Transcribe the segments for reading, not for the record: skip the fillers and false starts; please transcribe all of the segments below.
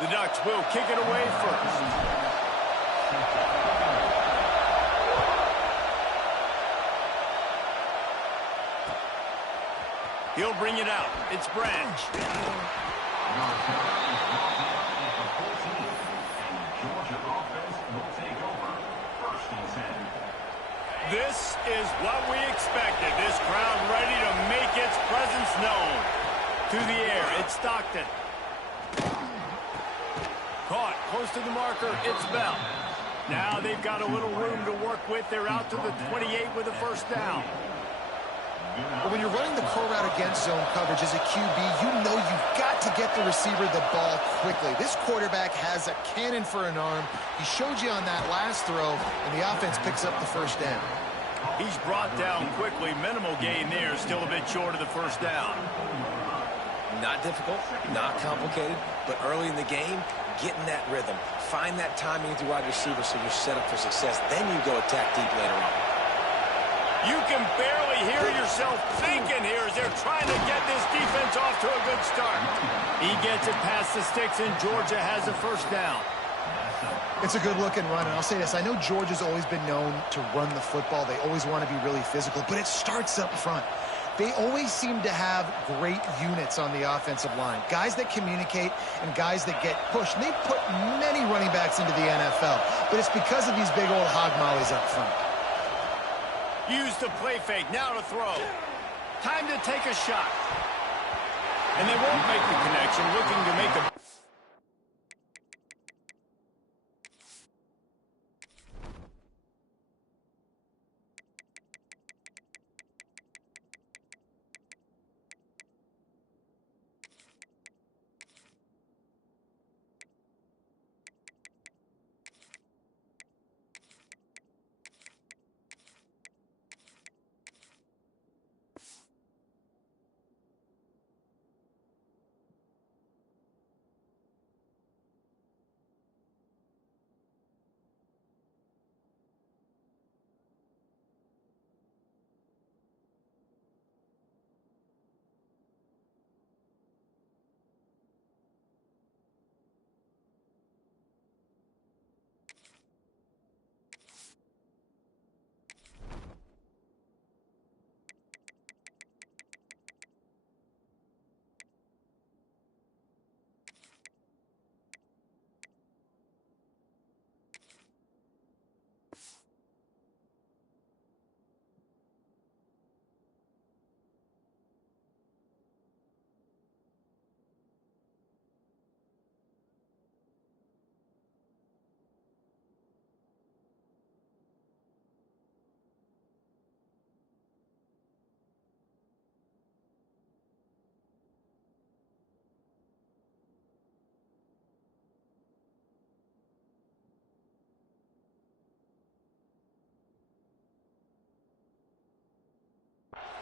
The Ducks will kick it away first. He'll bring it out. It's Branch. This is what we expected. This crowd ready to make its presence known. To the air, it's Stockton. Caught close to the marker, it's Bell. Now they've got a little room to work with. They're out to the 28 with a first down. But when you're running the curl route against zone coverage as a QB, you know you've got to get the receiver the ball quickly. This quarterback has a cannon for an arm. He showed you on that last throw, and the offense picks up the first down. He's brought down quickly. Minimal gain there. Still a bit short of the first down. Not difficult, not complicated, but early in the game, getting that rhythm. Find that timing with your wide receiver so you're set up for success. Then you go attack deep later on. You can barely hear yourself thinking here as they're trying to get this defense off to a good start. He gets it past the sticks, and Georgia has a first down. It's a good-looking run, and I'll say this. I know Georgia's always been known to run the football. They always want to be really physical, but it starts up front. They always seem to have great units on the offensive line. Guys that communicate and guys that get pushed. And they put many running backs into the NFL, but it's because of these big old hog mollies up front. Use the play fake, now to throw. Time to take a shot. And they won't make the connection, looking to make a...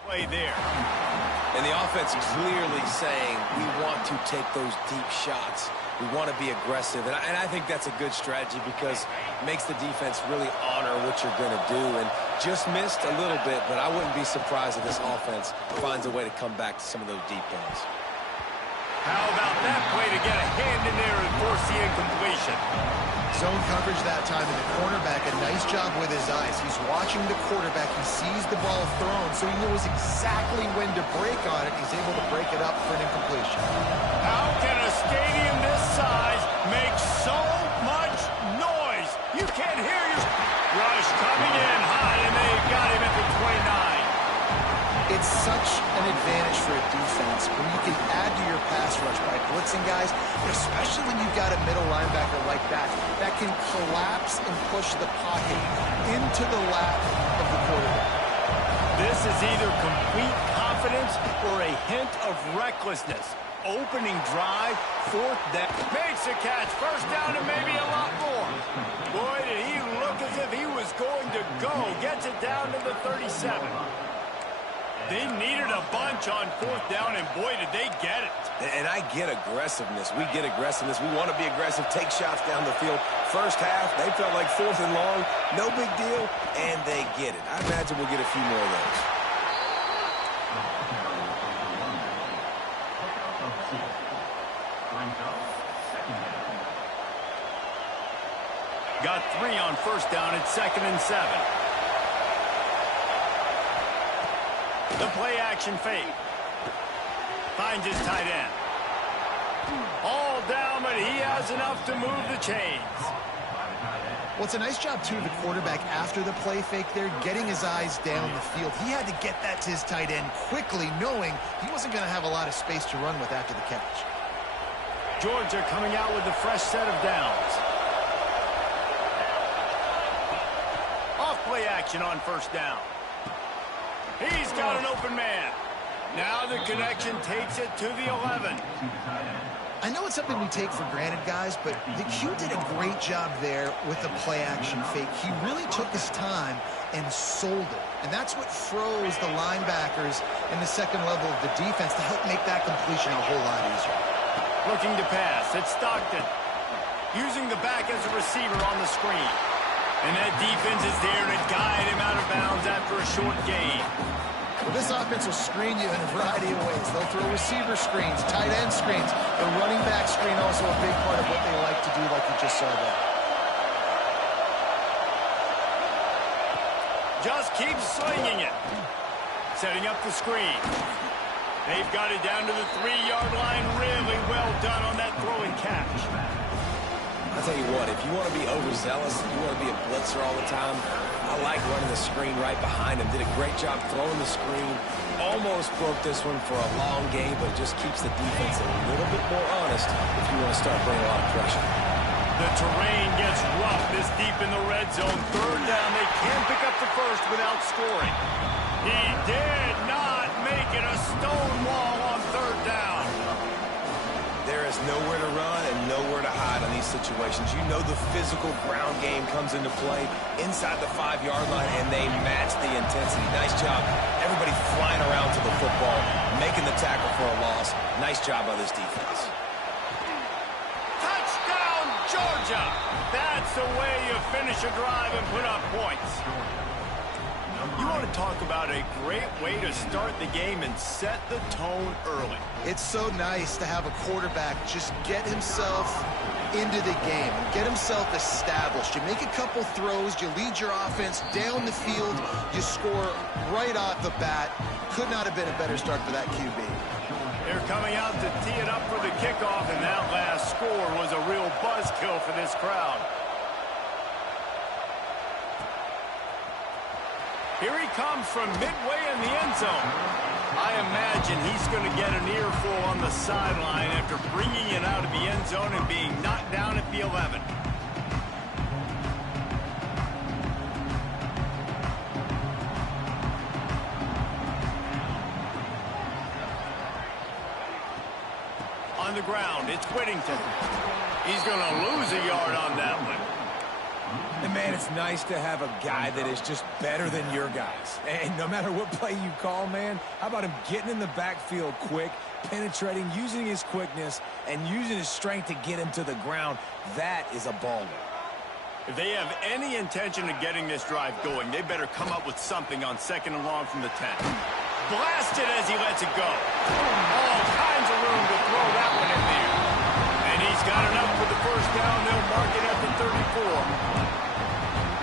play there. And the offense clearly saying we want to take those deep shots. We want to be aggressive. And I think that's a good strategy because it makes the defense really honor what you're going to do. And just missed a little bit, but I wouldn't be surprised if this offense finds a way to come back to some of those deep balls. How about that play to get a hand in there and force the incompletion? Zone coverage that time, and the cornerback, a nice job with his eyes. He's watching the quarterback. He sees the ball thrown, so he knows exactly when to break on it. He's able to break it up for an incompletion. How can a stadium this size make so much noise? You can't hear your... Rush coming in high, and they've got him at the 29. It's such an advantage for a defense when you can add to your pass rush by blitzing guys, but especially when you've got a middle linebacker like that can collapse and push the pocket into the lap of the quarterback. This is either complete confidence or a hint of recklessness. Opening drive, fourth down. Makes a catch, first down, and maybe a lot more. Boy, did he look as if he was going to go. Gets it down to the 37. They needed a bunch on fourth down, and boy, did they get it. And I get aggressiveness. We get aggressiveness. We want to be aggressive, take shots down the field. First half, they felt like fourth and long. No big deal, and they get it. I imagine we'll get a few more of those. Got 3 on first down at 2nd and 7. The play action fake. Finds his tight end. All down, but he has enough to move the chains. Well, it's a nice job, too, of the quarterback after the play fake there, getting his eyes down the field. He had to get that to his tight end quickly, knowing he wasn't going to have a lot of space to run with after the catch. Georgia coming out with a fresh set of downs. Off play action on first down. He's got an open man. Now the connection takes it to the 11. I know it's something we take for granted, guys, but the Q did a great job there with the play-action fake. He really took his time and sold it. And that's what froze the linebackers in the second level of the defense to help make that completion a whole lot easier. Looking to pass. It's Stockton. Using the back as a receiver on the screen. And that defense is there to guide him out of bounds after a short gain. Well, this offense will screen you in a variety of ways. They'll throw receiver screens, tight end screens. The running back screen also a big part of what they like to do, like you just saw there. Just keep slinging it. Setting up the screen. They've got it down to the 3-yard line. Really well done on that throw and catch. I'll tell you what, if you want to be overzealous, if you want to be a blitzer all the time, I like running the screen right behind him. Did a great job throwing the screen. Almost broke this one for a long game, but it just keeps the defense a little bit more honest if you want to start bringing a lot of pressure. The terrain gets rough this deep in the red zone. 3rd down, they can't pick up the first without scoring. He did not make it a stone wall on 3rd down. There is nowhere to run and nowhere to hide on these situations. You know the physical ground game comes into play inside the 5-yard line, and they match the intensity. Nice job. Everybody flying around to the football, making the tackle for a loss. Nice job by this defense. Touchdown, Georgia! That's the way you finish a drive and put up points. You want to talk about a great way to start the game and set the tone early. It's so nice to have a quarterback just get himself into the game and get himself established. You make a couple throws, you lead your offense down the field, you score right off the bat. Could not have been a better start for that QB. They're coming out to tee it up for the kickoff, and that last score was a real buzzkill for this crowd. Here he comes from midway in the end zone. I imagine he's going to get an earful on the sideline after bringing it out of the end zone and being knocked down at the 11. On the ground, it's Whittington. He's going to lose a yard on that one. And, man, it's nice to have a guy that is just better than your guys. And no matter what play you call, man, how about him getting in the backfield quick, penetrating, using his quickness, and using his strength to get him to the ground? That is a baller. If they have any intention of getting this drive going, they better come up with something on 2nd and long from the 10. Blasted as he lets it go. All kinds of room to throw that one in there. And he's got enough for the first down. They'll mark it at the 34.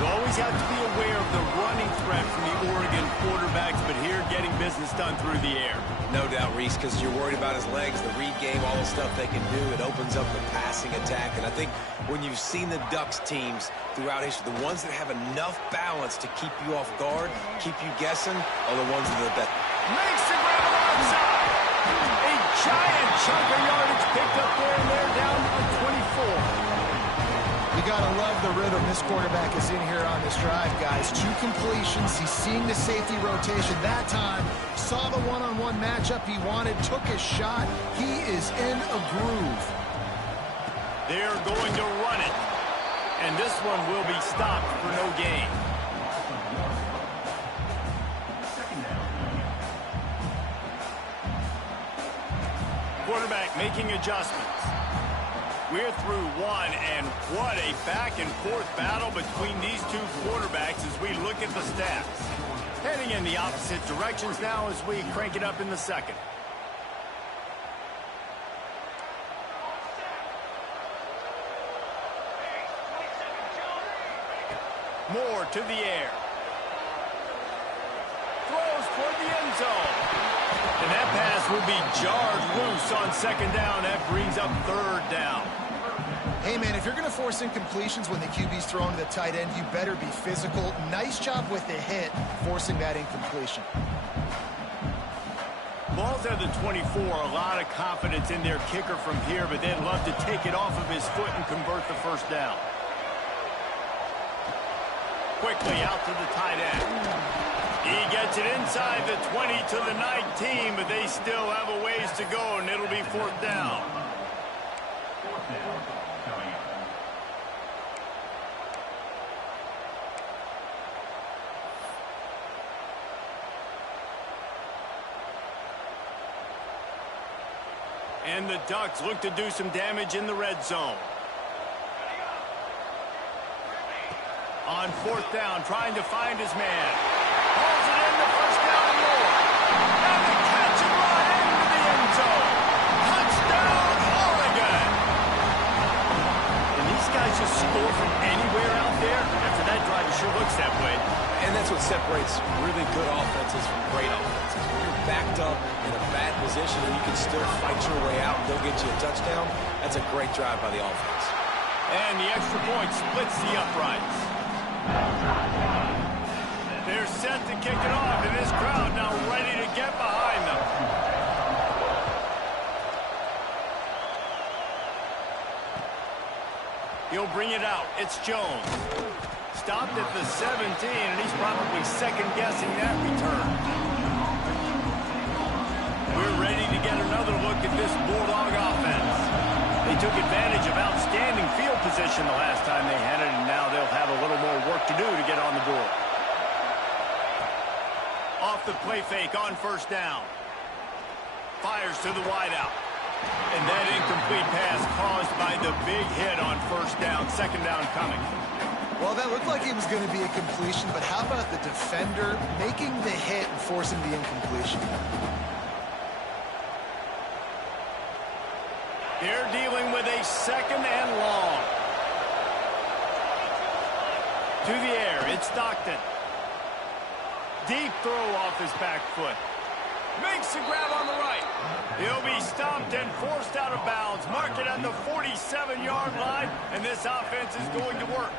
You always have to be aware of the running threat from the Oregon quarterbacks, but here getting business done through the air. No doubt, Reese, because you're worried about his legs, the read game, all the stuff they can do. It opens up the passing attack. And I think when you've seen the Ducks teams throughout history, the ones that have enough balance to keep you off guard, keep you guessing, are the ones that are the best. Makes the grab alongside. A giant chunk of yardage picked up there, and they're down to the 24. You got to love the rhythm this quarterback is in here on this drive, guys. 2 completions. He's seeing the safety rotation that time. Saw the one-on-one matchup he wanted, took his shot. He is in a groove. They're going to run it. And this one will be stopped for no gain. Quarterback making adjustments. We're through one, and what a back-and-forth battle between these two quarterbacks as we look at the stats. Heading in the opposite directions now as we crank it up in the second. More to the air. Throws toward the end zone. And that pass will be jarred loose on second down. That brings up third down. Hey, man, if you're going to force incompletions when the QB's throwing to the tight end, you better be physical. Nice job with the hit, forcing that incompletion. Ball's at the 24. A lot of confidence in their kicker from here, but they'd love to take it off of his foot and convert the first down. Quickly out to the tight end. He gets it inside the 20 to the 19, but they still have a ways to go, and it'll be fourth down. And the Ducks look to do some damage in the red zone. On fourth down, trying to find his man. Pulls it in the first down and more. And the catch and run into the end zone. Touchdown, Oregon. And these guys just score from anywhere out there. After that drive, it sure looks that way. And that's what separates really good offenses from great offenses. When you're backed up in a bad position and you can still fight your way out and they'll get you a touchdown, that's a great drive by the offense. And the extra point splits the uprights. They're set to kick it off, and this crowd now ready to get behind them. He'll bring it out. It's Jones. Stopped at the 17, and he's probably second-guessing that return. We're ready to get another look at this Bulldog offense. They took advantage of outstanding field position the last time they had it, and now they'll have a little more work to do to get on the board. Off the play fake on first down. Fires to the wideout. And that incomplete pass caused by the big hit on first down. Second down coming. Well, that looked like it was going to be a completion, but how about the defender making the hit and forcing the incompletion? They're dealing with a second and long. To the air, it's Stockton. Deep throw off his back foot. Makes the grab on the right. He'll be stopped and forced out of bounds. Mark it at the 47-yard line, and this offense is going to work.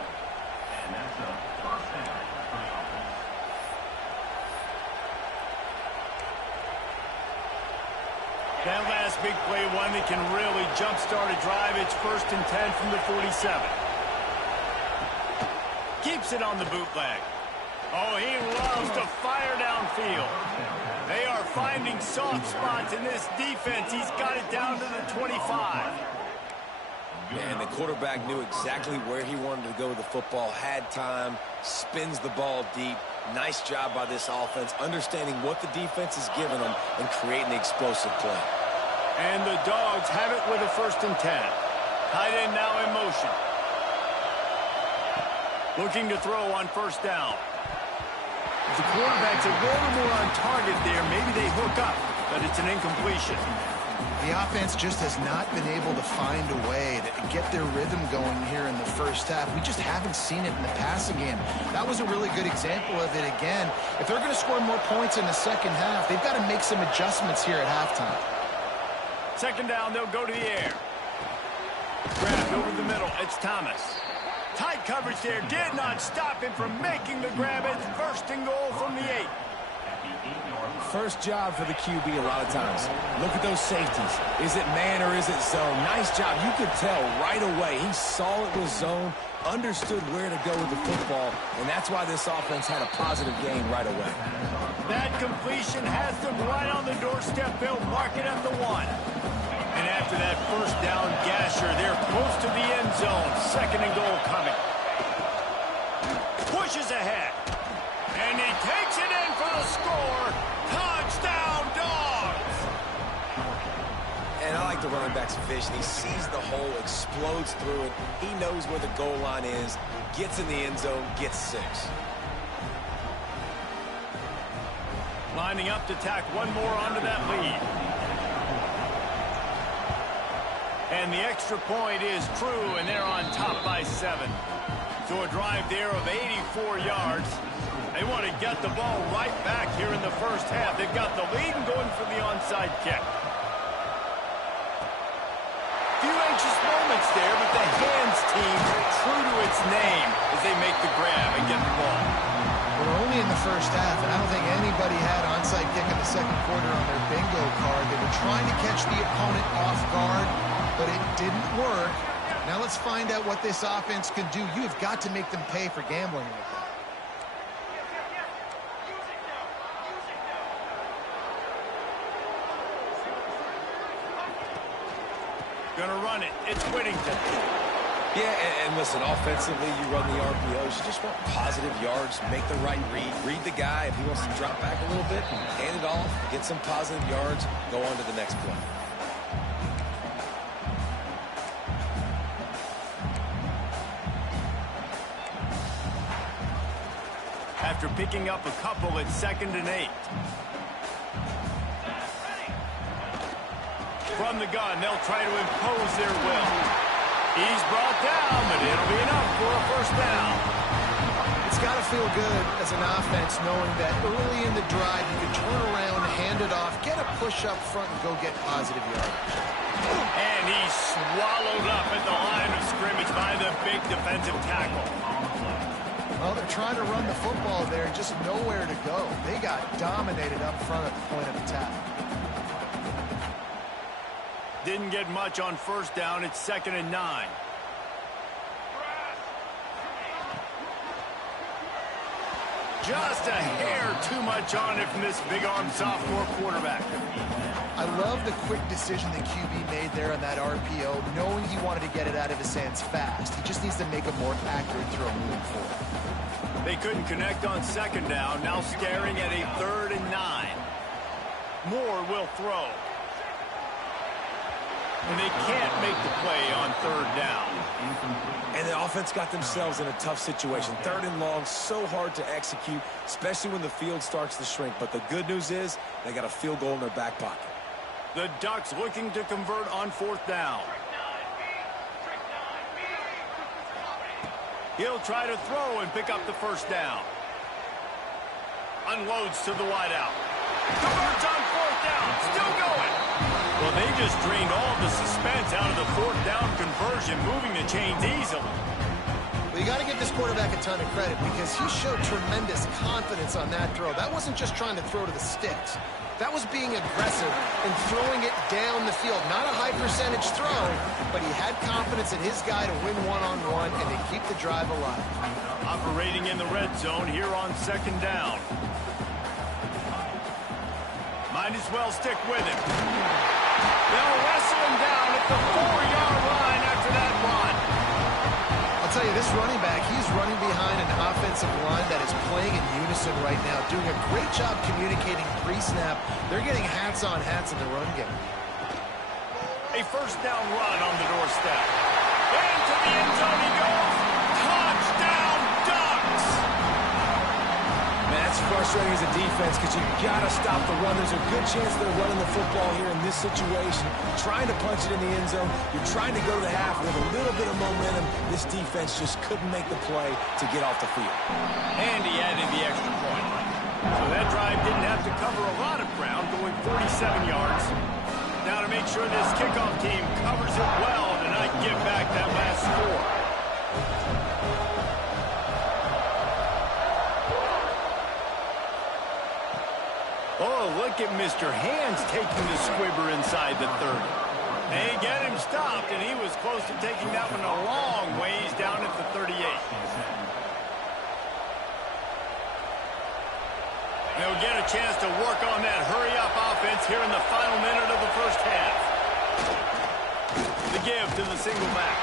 That last big play, one that can really jump-start a drive. It's 1st and 10 from the 47. Keeps it on the bootleg. Oh, he loves to fire downfield. They are finding soft spots in this defense. He's got it down to the 25. And the quarterback knew exactly where he wanted to go with the football, had time, spins the ball deep. Nice job by this offense, understanding what the defense is giving them and creating the explosive play. And the Dogs have it with a 1st and 10. Tight end now in motion. Looking to throw on first down. If the quarterback's a little more on target there, maybe they hook up, but it's an incompletion. The offense just has not been able to find a way to get their rhythm going here in the first half. We just haven't seen it in the passing game. That was a really good example of it again. If they're going to score more points in the second half, they've got to make some adjustments here at halftime. Second down, they'll go to the air. Grabbed over the middle, it's Thomas. Tight coverage there, did not stop him from making the grab. It's 1st and goal from the 8. First job for the QB a lot of times. Look at those safeties. Is it man or is it zone? Nice job. You could tell right away. He saw it was zone, understood where to go with the football, and that's why this offense had a positive gain right away. That completion has them right on the doorstep. They'll mark it at the 1. And after that first down gasher, they're close to the end zone. 2nd and goal coming. Pushes ahead. And he takes it in for the score. Touchdown, Dogs! And I like the running back's vision. He sees the hole, explodes through it. He knows where the goal line is, gets in the end zone, gets 6. Lining up to tack one more onto that lead. And the extra point is true, and they're on top by 7. So a drive there of 84 yards. They want to get the ball right back here in the first half. They've got the lead and going for the onside kick. Few anxious moments there, but the hands team true to its name as they make the grab and get the ball. We're only in the first half, and I don't think anybody had onside kick in the second quarter on their bingo card. They were trying to catch the opponent off guard, but it didn't work. Now let's find out what this offense can do. You have got to make them pay for gambling with that. Gonna run it. It's Whittington. Yeah, and listen, offensively, you run the RPOs. You just want positive yards, make the right read. Read the guy. If he wants to drop back a little bit, hand it off, get some positive yards, go on to the next play. After picking up a couple, it's 2nd and 8. From the gun, they'll try to impose their will. He's brought down, but it'll be enough for a first down. It's got to feel good as an offense knowing that early in the drive you can turn around, hand it off, get a push up front, and go get positive yardage. And he's swallowed up at the line of scrimmage by the big defensive tackle. Well, they're trying to run the football there, just nowhere to go. They got dominated up front at the point of attack. Didn't get much on first down. It's 2nd and 9. Just a hair too much on it from this big-arm sophomore quarterback. I love the quick decision the QB made there on that RPO, knowing he wanted to get it out of his hands fast. He just needs to make a more accurate throw moving forward. They couldn't connect on 2nd down. Now staring at a 3rd and 9. Moore will throw. And they can't make the play on 3rd down. And the offense got themselves in a tough situation. 3rd and long, so hard to execute, especially when the field starts to shrink. But the good news is they got a field goal in their back pocket. The Ducks looking to convert on 4th down. He'll try to throw and pick up the first down. Unloads to the wideout. Converts on 4th down. Still going. Well, they just drained all the suspense out of the 4th down conversion, moving the chains easily. Well, you got to give this quarterback a ton of credit because he showed tremendous confidence on that throw. That wasn't just trying to throw to the sticks. That was being aggressive and throwing it down the field. Not a high percentage throw, but he had confidence in his guy to win one-on-one and to keep the drive alive. Operating in the red zone here on 2nd down. Might as well stick with him. They'll wrestle him down at the 4-yard line after that run. I'll tell you, this running back, he's running behind an offensive line that is playing in unison right now, doing a great job communicating pre-snap. They're getting hats on hats in the run game. A first down run on the doorstep. Into the end zone he goes. Touchdown, Ducks! Man, that's frustrating as a defense because you've got to stop the run. There's a good chance they're running the football here in this situation. Trying to punch it in the end zone. You're trying to go to the half with a little bit of momentum. This defense just couldn't make the play to get off the field. And he added the extra point. So that drive didn't have to cover a lot of ground, going 47 yards. Now to make sure this kickoff team covers it well to not give back that last score. Oh, look at Mr. Hands taking the squibber inside the 30. They get him stopped, and he was close to taking that one a long ways down at the 38. They'll get a chance to work on that hurry-up offense here in the final minute of the first half. The give to the single back.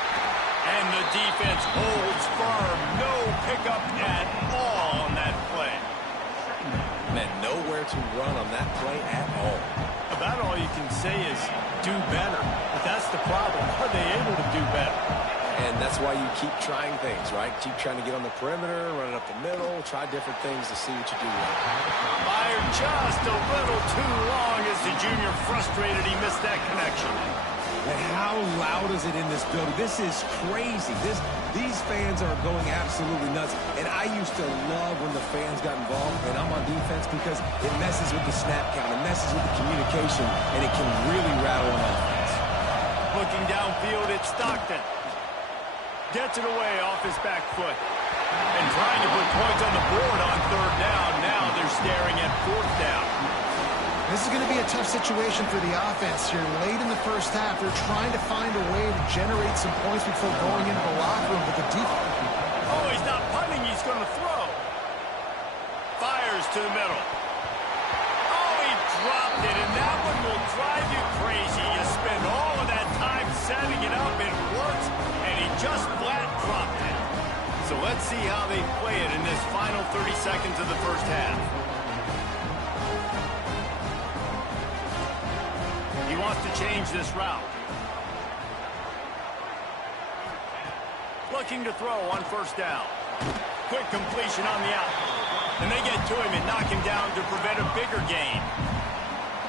And the defense holds firm. No pickup at all on that play. Man, nowhere to run on that play at all. About all you can say is do better. But that's the problem. Are they able to do better? And that's why you keep trying things, right? Keep trying to get on the perimeter, run it up the middle, try different things to see what you do well. Fired just a little too long as the junior frustrated he missed that connection. And how loud is it in this building? This is crazy. These fans are going absolutely nuts. And I used to love when the fans got involved, and I'm on defense, because it messes with the snap count, it messes with the communication, and it can really rattle an offense. Looking downfield, it's Stockton. Gets it away off his back foot. And trying to put points on the board on third down. Now they're staring at fourth down. This is going to be a tough situation for the offense here. Late in the first half, they're trying to find a way to generate some points before going into the locker room. But the defense... Oh, he's not punting. He's going to throw. Fires to the middle. Oh, he dropped it, and that one will drive you crazy. You spend all of that time setting it up. It works, and he just flat dropped it. So let's see how they play it in this final 30 seconds of the first half. He wants to change this route. Looking to throw on first down. Quick completion on the out. And they get to him and knock him down to prevent a bigger gain.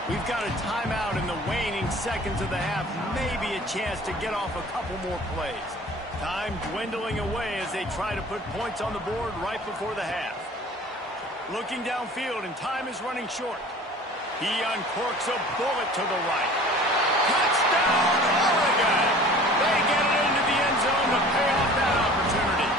We've got a timeout in the waning seconds of the half. Maybe a chance to get off a couple more plays. Time dwindling away as they try to put points on the board right before the half. Looking downfield, and time is running short. He uncorks a bullet to the right. Touchdown, Oregon! They get it into the end zone to pay off that opportunity.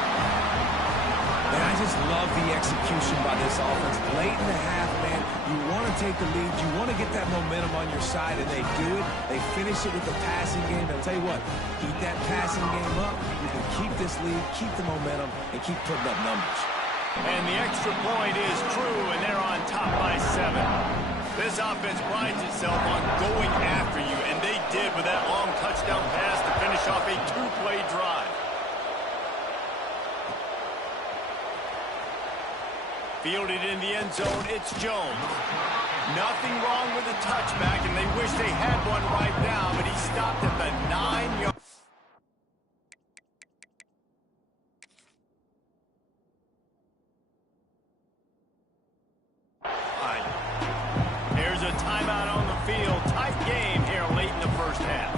And I just love the execution by this offense. Late in the half, man, you want to take the lead. You want to get that momentum on your side, and they do it. They finish it with the passing game. I'll tell you what, keep that passing game up. You can keep this lead, keep the momentum, and keep putting up numbers. And the extra point is true, and they're on top by 7. This offense prides itself on going after you, and they did with that long touchdown pass to finish off a 2-play drive. Fielded in the end zone, it's Jones. Nothing wrong with the touchback, and they wish they had one right now, but he stopped at the 9-yard. Here's a timeout on the field. Tight game here late in the first half.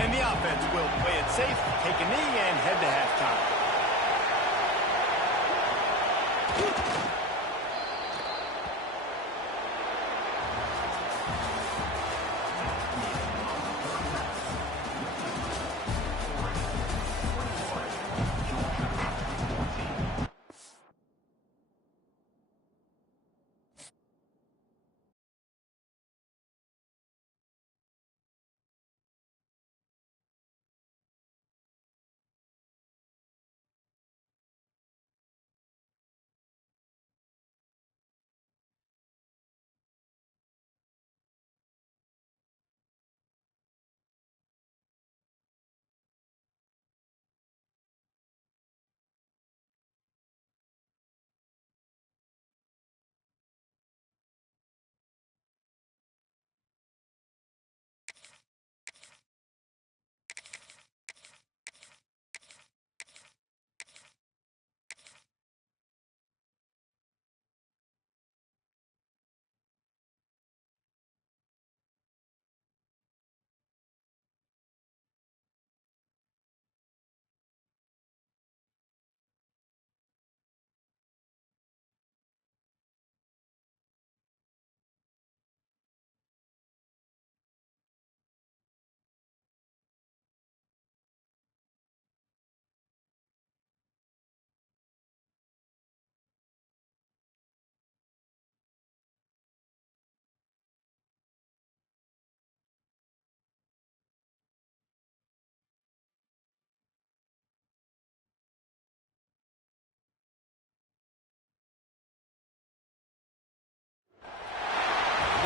And the offense will play it safe, take a knee, and head to halftime.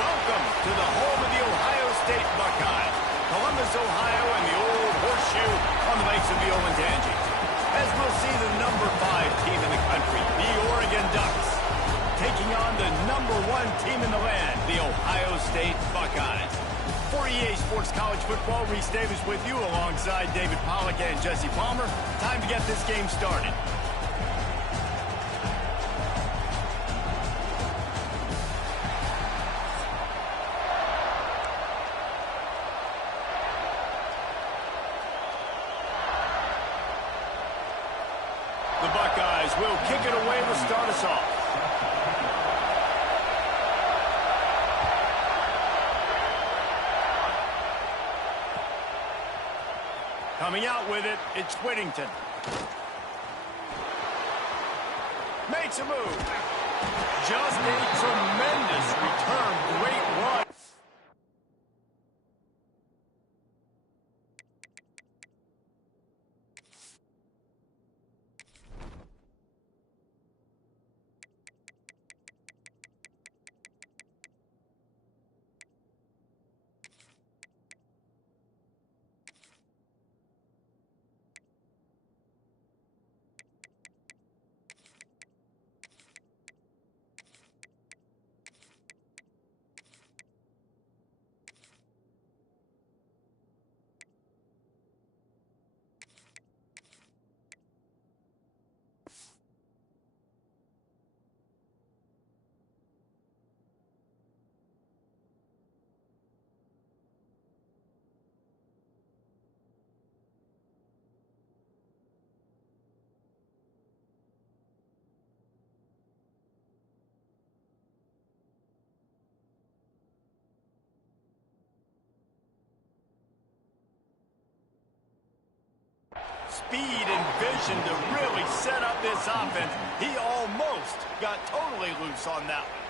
Welcome to the home of the Ohio State Buckeyes, Columbus, Ohio, and the old horseshoe on the banks of the Olentangy. As we'll see the number 5 team in the country, the Oregon Ducks, taking on the number 1 team in the land, the Ohio State Buckeyes. For EA Sports College Football, Reese Davis with you alongside David Pollack and Jesse Palmer. Time to get this game started. The Buckeyes will kick it away to start us off. Coming out with it, it's Whittington. Makes a move. Just a tremendous return. Great run. Speed and vision to really set up this offense. He almost got totally loose on that one.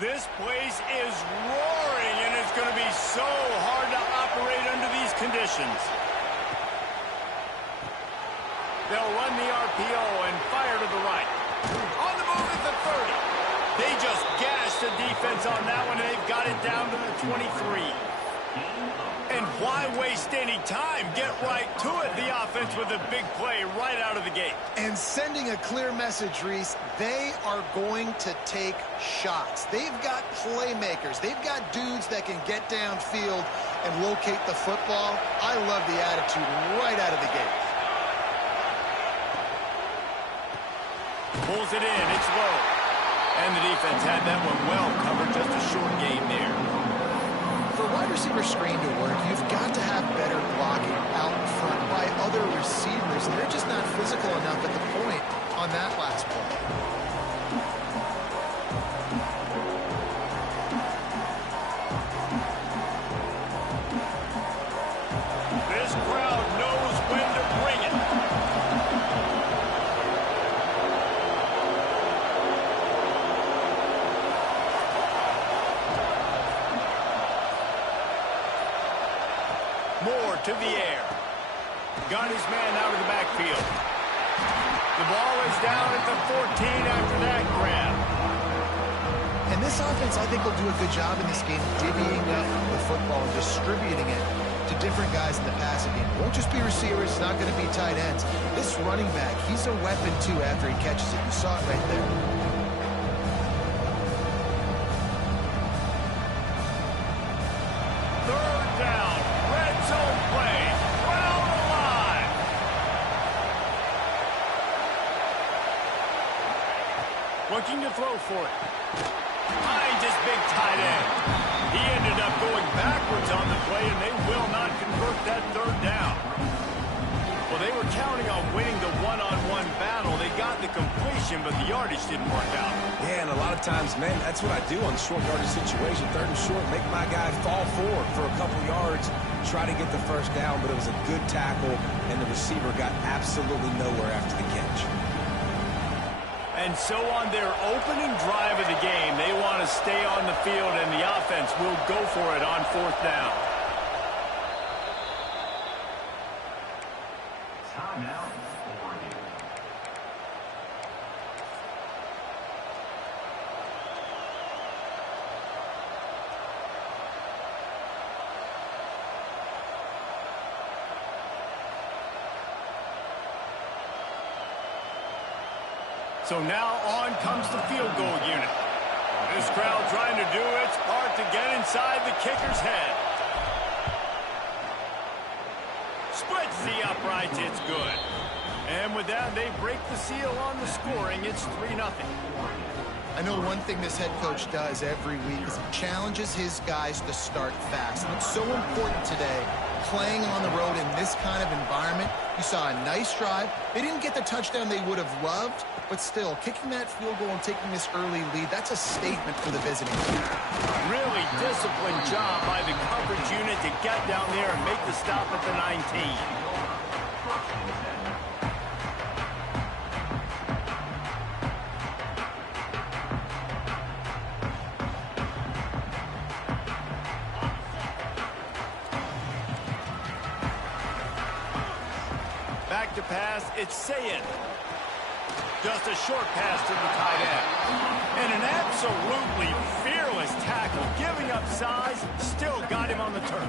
This place is roaring, and it's going to be so hard to operate under these conditions. They'll run the RPO and fire to the right. On the move at the 30. They just gashed the defense on that one, and they've got it down to the 23. And why waste any time? Get right to it, the offense, with a big play right out of the gate. And sending a clear message, Reese, they are going to take shots. They've got playmakers. They've got dudes that can get downfield and locate the football. I love the attitude right out of the gate. Pulls it in. It's low. And the defense had that one well covered. Just a short gain there. For a wide receiver screen to work, you've got to have better blocking out in front by other receivers. They're just not physical enough at the point on that last play. This crowd knows when to bring it. Moore to the air. Got his man out of the backfield. The ball is down at the 14 after that grab. And this offense, I think, will do a good job in this game divvying up the football and distributing it to different guys in the passing game. It won't just be receivers. It's not going to be tight ends. This running back, he's a weapon, too, after he catches it. You saw it right there. Third down. Red zone play. Crowd alive. Looking to throw for it. Behind his big tight end. He ended up going backwards on the play, and they will not convert that third down. Well, they were counting on winning the one-on-one battle. They got the completion, but the yardage didn't work out. Yeah, and a lot of times, man, that's what I do on the short yardage situation. Third and short, make my guy fall forward for a couple yards, try to get the first down, but it was a good tackle, and the receiver got absolutely nowhere after the catch. And so on their opening drive of the game, they want to stay on the field, and the offense will go for it on fourth down. Timeout. So now on comes the field goal unit. This crowd trying to do its part to get inside the kicker's head. Splits the uprights, it's good. And with that, they break the seal on the scoring. It's 3-0. I know one thing this head coach does every week is he challenges his guys to start fast. And it's so important today, playing on the road in this kind of environment. You saw a nice drive. They didn't get the touchdown they would have loved, but still, kicking that field goal and taking this early lead, that's a statement for the visiting team. Really disciplined job by the coverage unit to get down there and make the stop at the 19. Back to pass, it's Sayin. Just a short pass to the tight end. And an absolutely fearless tackle, giving up size, still got him on the turf.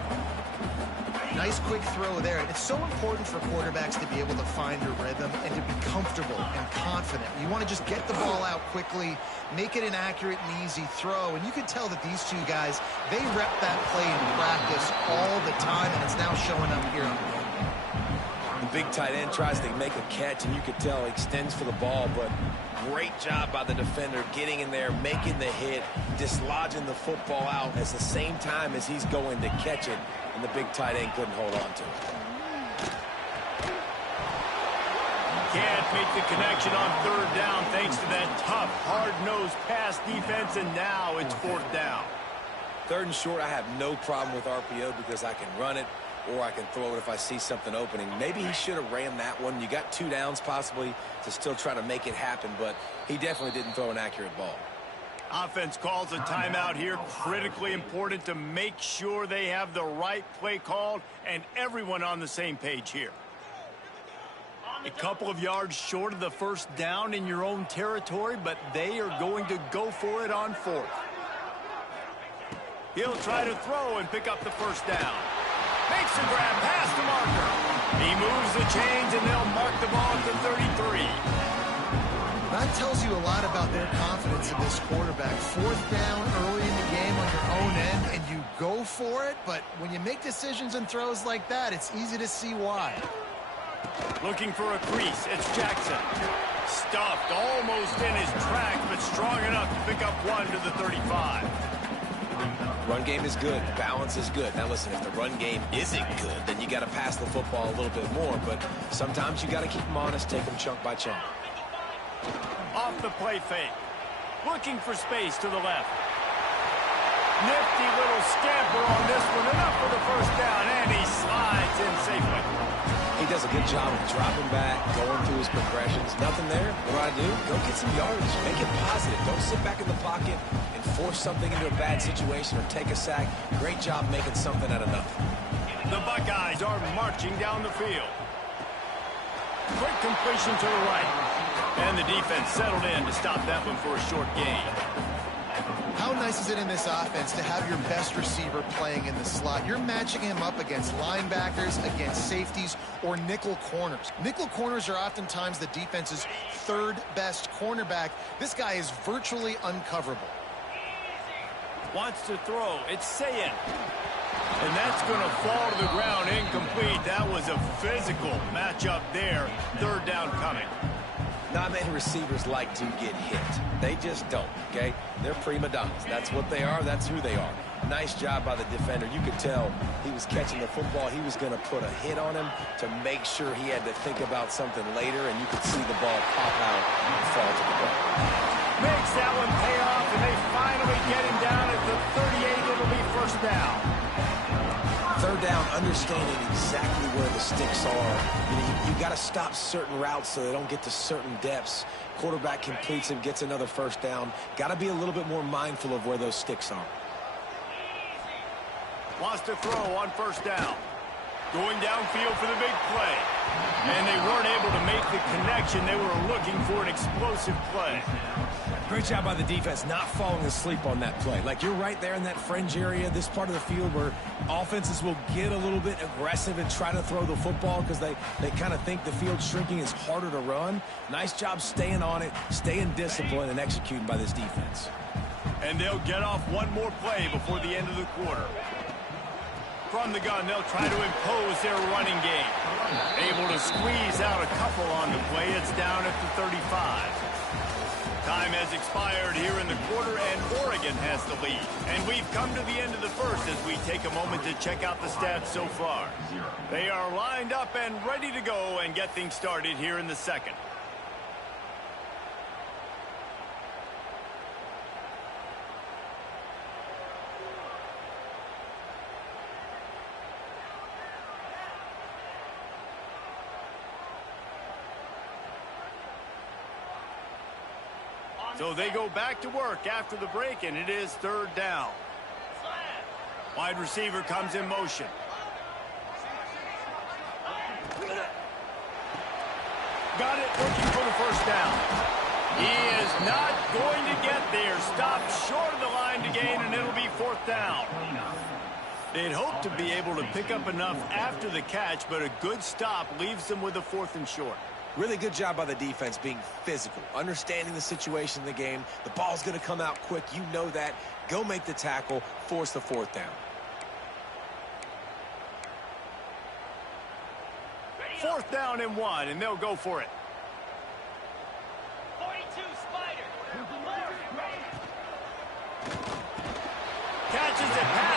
Nice quick throw there. It's so important for quarterbacks to be able to find a rhythm and to be comfortable and confident. You want to just get the ball out quickly, make it an accurate and easy throw. And you can tell that these two guys, they rep that play in practice all the time, and it's now showing up here on the field. The big tight end tries to make a catch, and you could tell he extends for the ball, but great job by the defender getting in there, making the hit, dislodging the football out at the same time as he's going to catch it, and the big tight end couldn't hold on to it. Can't make the connection on third down thanks to that tough, hard-nosed pass defense, and now it's fourth down. Third and short, I have no problem with RPO because I can run it, or I can throw it if I see something opening. Maybe he should have ran that one. You got 2 downs possibly to still try to make it happen, but he definitely didn't throw an accurate ball. Offense calls a timeout here. Critically important to make sure they have the right play called and everyone on the same page here. A couple of yards short of the first down in your own territory, but they are going to go for it on fourth. He'll try to throw and pick up the first down. Makes a grab past the marker. He moves the chains, and they'll mark the ball at the 33. That tells you a lot about their confidence in this quarterback. Fourth down early in the game on your own end, and you go for it. But when you make decisions and throws like that, it's easy to see why. Looking for a crease. It's Jackson. Stuffed almost in his tracks, but strong enough to pick up one to the 35. Run game is good. Balance is good. Now, listen, if the run game isn't good, then you got to pass the football a little bit more. But sometimes you got to keep them honest, take them chunk by chunk. Off the play fake. Looking for space to the left. Nifty little scamper on this one. Enough for the first down, and he slides in safely. He does a good job of dropping back, going through his progressions. Nothing there. What do? Go get some yardage. Make it positive. Don't sit back in the pocket and force something into a bad situation or take a sack. Great job making something out of nothing. The Buckeyes are marching down the field. Quick completion to the right. And the defense settled in to stop that one for a short gain. How nice is it in this offense to have your best receiver playing in the slot? You're matching him up against linebackers, against safeties, or nickel corners. Nickel corners are oftentimes the defense's third best cornerback. This guy is virtually uncoverable. Wants to throw. It's Sayin. And that's going to fall to the ground incomplete. That was a physical matchup there. Third down coming. Not many receivers like to get hit. They just don't, okay? They're prima donnas. That's what they are. That's who they are. Nice job by the defender. You could tell he was catching the football. He was going to put a hit on him to make sure he had to think about something later, and you could see the ball pop out and fall to the ground. Makes that one pay off, and they finally get him down at the 38. It'll be first down. Third down, understanding exactly where the sticks are. You got to stop certain routes so they don't get to certain depths. Quarterback completes and gets another first down. Got to be a little bit more mindful of where those sticks are. Wants to throw on first down. Going downfield for the big play. And they weren't able to make the connection. They were looking for an explosive play. Great job by the defense not falling asleep on that play. Like, you're right there in that fringe area, this part of the field where offenses will get a little bit aggressive and try to throw the football because they kind of think the field's shrinking. It's harder to run. Nice job staying on it, staying disciplined, and executing by this defense. And they'll get off one more play before the end of the quarter. From the gun, they'll try to impose their running game. Able to squeeze out a couple on the play. It's down at the 35. Time has expired here in the quarter, and Oregon has the lead. And we've come to the end of the first as we take a moment to check out the stats so far. They are lined up and ready to go and get things started here in the second. So they go back to work after the break, and it is third down. Wide receiver comes in motion. Got it, looking for the first down. He is not going to get there. Stopped short of the line to gain, and it'll be fourth down. They'd hoped to be able to pick up enough after the catch, but a good stop leaves them with a 4th and short. Really good job by the defense being physical, understanding the situation in the game. The ball's going to come out quick. You know that. Go make the tackle, force the 4th down. 4th down and 1, and they'll go for it. 42 Spider. Catches it